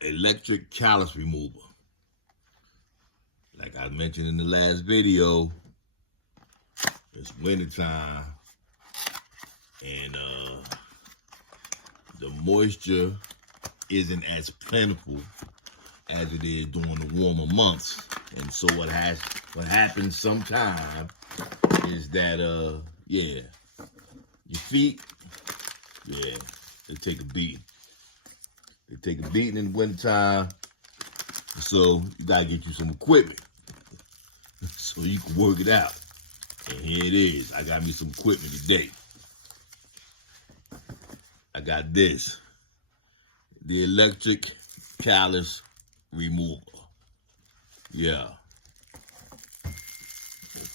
electric callus remover. Like I mentioned in the last video, it's wintertime and the moisture isn't as plentiful as it is during the warmer months. And so what happens sometimes is that your feet, they take a beating. They take a beating in the wintertime. So you gotta get you some equipment so you can work it out. And here it is. I got me some equipment today. I got this. The electric callus remover. Yeah.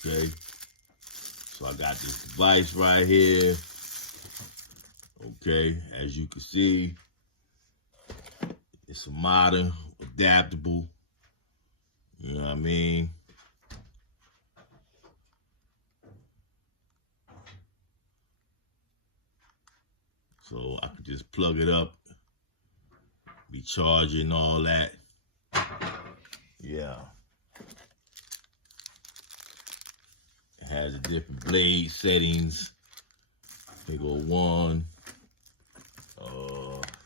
Okay. So I got this device right here. Okay. As you can see, it's a modern, adaptable. You know what I mean? So I could just plug it up, be charging all that. Yeah. It has the different blade settings. Here go one.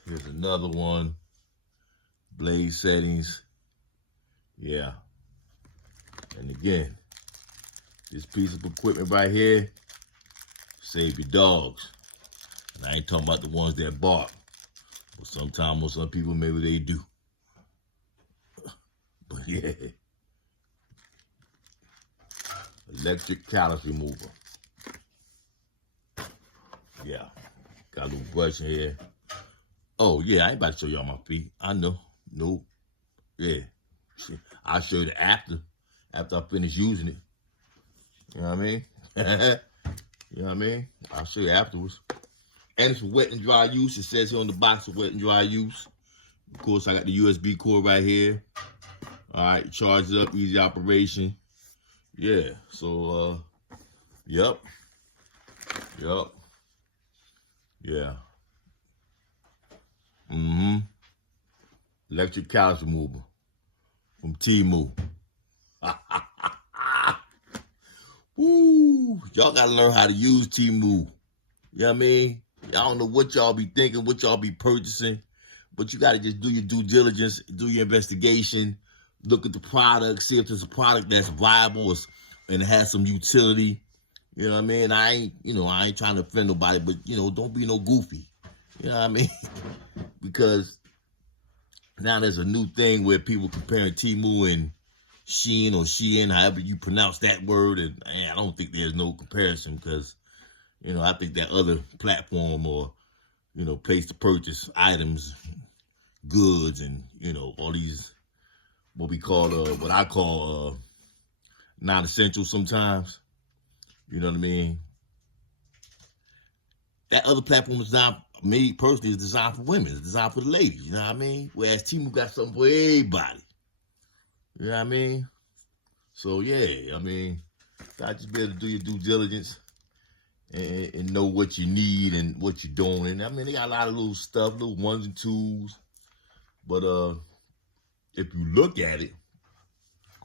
Here's another one. Blade settings. Yeah. And again, this piece of equipment right here, save your dogs. And I ain't talking about the ones that bark. But sometimes with some people, maybe they do. But yeah. Electric callus remover. Yeah. Got a little brush in here. Oh, yeah, I ain't about to show y'all my feet. I know. Nope. Yeah. I'll show you the after I finish using it. You know what I mean? You know what I mean? I'll show you afterwards. And it's for wet and dry use. It says here on the box for wet and dry use. Of course, I got the USB cord right here. All right, charge it up, easy operation. Yeah, so, yep. Yeah. Electric callus remover from Temu. Woo! Y'all gotta learn how to use Temu. You know what I mean? Y'all don't know what y'all be thinking, what y'all be purchasing, but you gotta just do your due diligence, do your investigation, look at the product, see if it's a product that's viable and it has some utility. You know what I mean? I ain't trying to offend nobody, but don't be no goofy. You know what I mean? Because now there's a new thing where people comparing Temu and Shein or Shein, however you pronounce that word, and I don't think there's no comparison because, I think that other platform or, place to purchase items, goods, and, all these, what I call non-essential sometimes. You know what I mean? That other platform is not, me personally, is designed for women. It's designed for the ladies. You know what I mean? Whereas Temu got something for everybody. You know what I mean? So, yeah, gotta just be able to do your due diligence and know what you need and what you're doing. And they got a lot of little stuff, little ones and twos. But if you look at it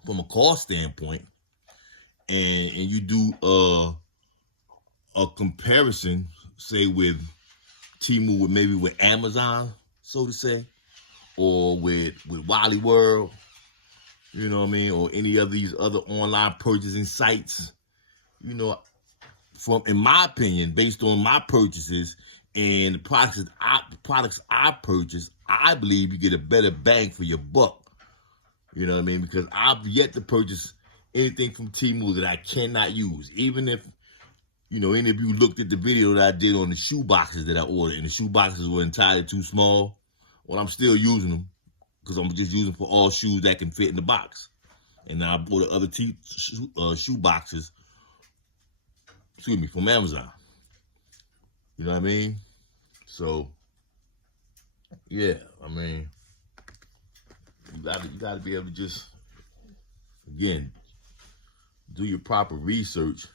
from a cost standpoint and you do a comparison, say with Temu, maybe with Amazon, so to say, or with Wally World, you know what I mean, or any of these other online purchasing sites, in my opinion, based on my purchases and the products I purchase, I believe you get a better bang for your buck. You know what I mean? Because I've yet to purchase anything from Temu that I cannot use. Even if, any of you looked at the video that I did on the shoe boxes that I ordered, and the shoe boxes were entirely too small, well, I'm still using them because I'm just using for all shoes that can fit in the box. And then I bought the other shoe boxes, from Amazon. You know what I mean? So, yeah, you gotta be able to just, again, do your proper research,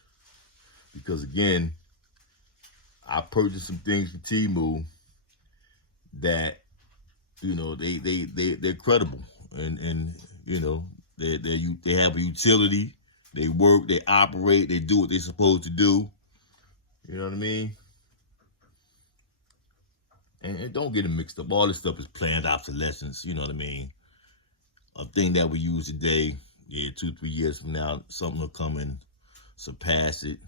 because again, I purchased some things for Temu that you know, they're credible, and you know, they have a utility. They work, they operate, they do what they're supposed to do. You know what I mean? And don't get it mixed up. All this stuff is planned obsolescence. You know what I mean? A thing that we use today, yeah, 2-3 years from now, something will come and surpass it.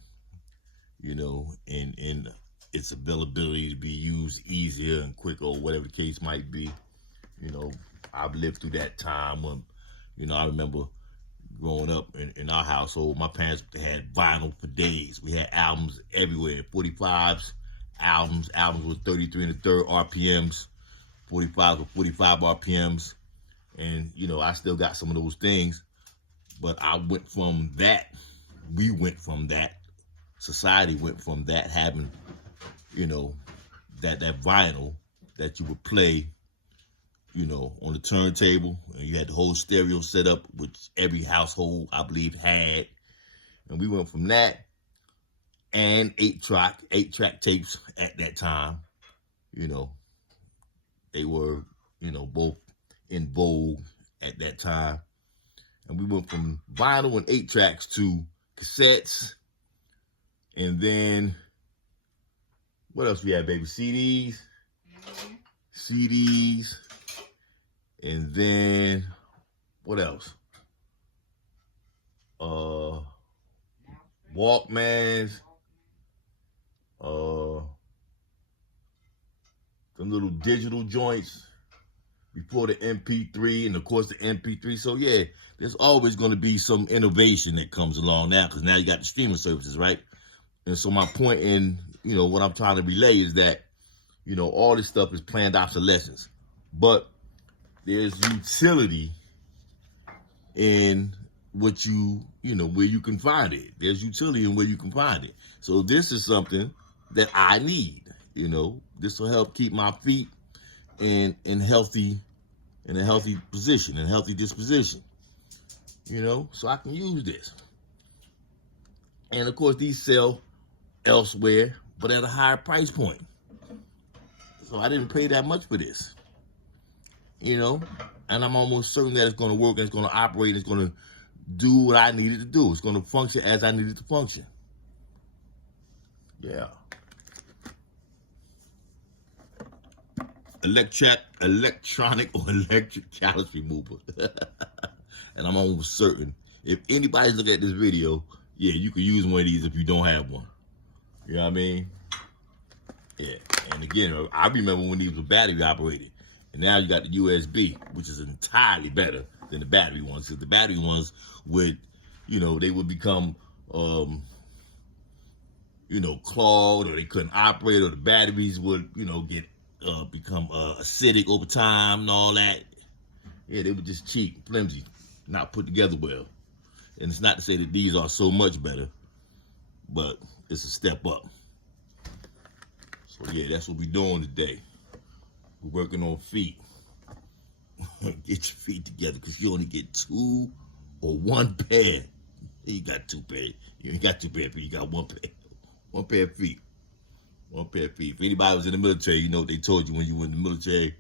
You know, and its availability to be used easier and quicker, or whatever the case might be. You know, I've lived through that time when, you know, I remember growing up in our household, my parents had vinyl for days. We had albums everywhere, 45s, albums with 33 1/3 RPMs, 45 with 45 RPMs. And, you know, I still got some of those things, but I went from that, we went from that, society went from that, having, you know, that vinyl that you would play, you know, on the turntable, and you had the whole stereo set up, which every household, I believe, had. And we went from that and 8-track tapes at that time. You know, they were, you know, both in vogue at that time. And we went from vinyl and 8-tracks to cassettes. And then, what else we had, baby? CDs. CDs. And then, what else? Walkmans. Some little digital joints before the MP3, and of course the MP3. So yeah, there's always going to be some innovation that comes along now, because now you got the streaming services, right? And so my point in, you know, what I'm trying to relay is that, you know, all this stuff is planned obsolescence, but there's utility in what you know, where you can find it. There's utility in where you can find it. So this is something that I need, you know. This will help keep my feet in a healthy position, in healthy disposition, you know, so I can use this. And of course, these sell elsewhere, but at a higher price point. So I didn't pay that much for this, you know, and I'm almost certain that it's going to work, and it's going to operate, and it's going to do what I needed to do. It's going to function as I needed to function. Yeah. Electronic or electric callus remover. And I'm almost certain, if anybody's looking at this video, yeah, you can use one of these if you don't have one. You know what I mean? Yeah. And again, I remember when these were battery operated. And now you got the USB, which is entirely better than the battery ones. Because the battery ones would, you know, they would become, you know, clogged, or they couldn't operate, or the batteries would, you know, get become acidic over time and all that. Yeah, they were just cheap, flimsy, not put together well. And it's not to say that these are so much better, but it's a step up. So yeah, that's what we're doing today. We're working on feet. Get your feet together, because you only get 2 or 1 pair. You got 2 pairs. You ain't got 2 pairs of feet. You got 1 pair. 1 pair of feet. 1 pair of feet. If anybody was in the military, you know what they told you when you were in the military.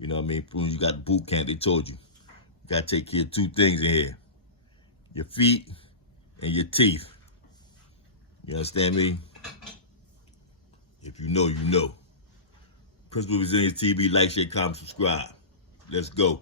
You know what I mean? When you got the boot camp, they told you, you got to take care of 2 things in here: your feet and your teeth. You understand me? If you know, you know. Principal Resilience TV, like, share, comment, subscribe. Let's go.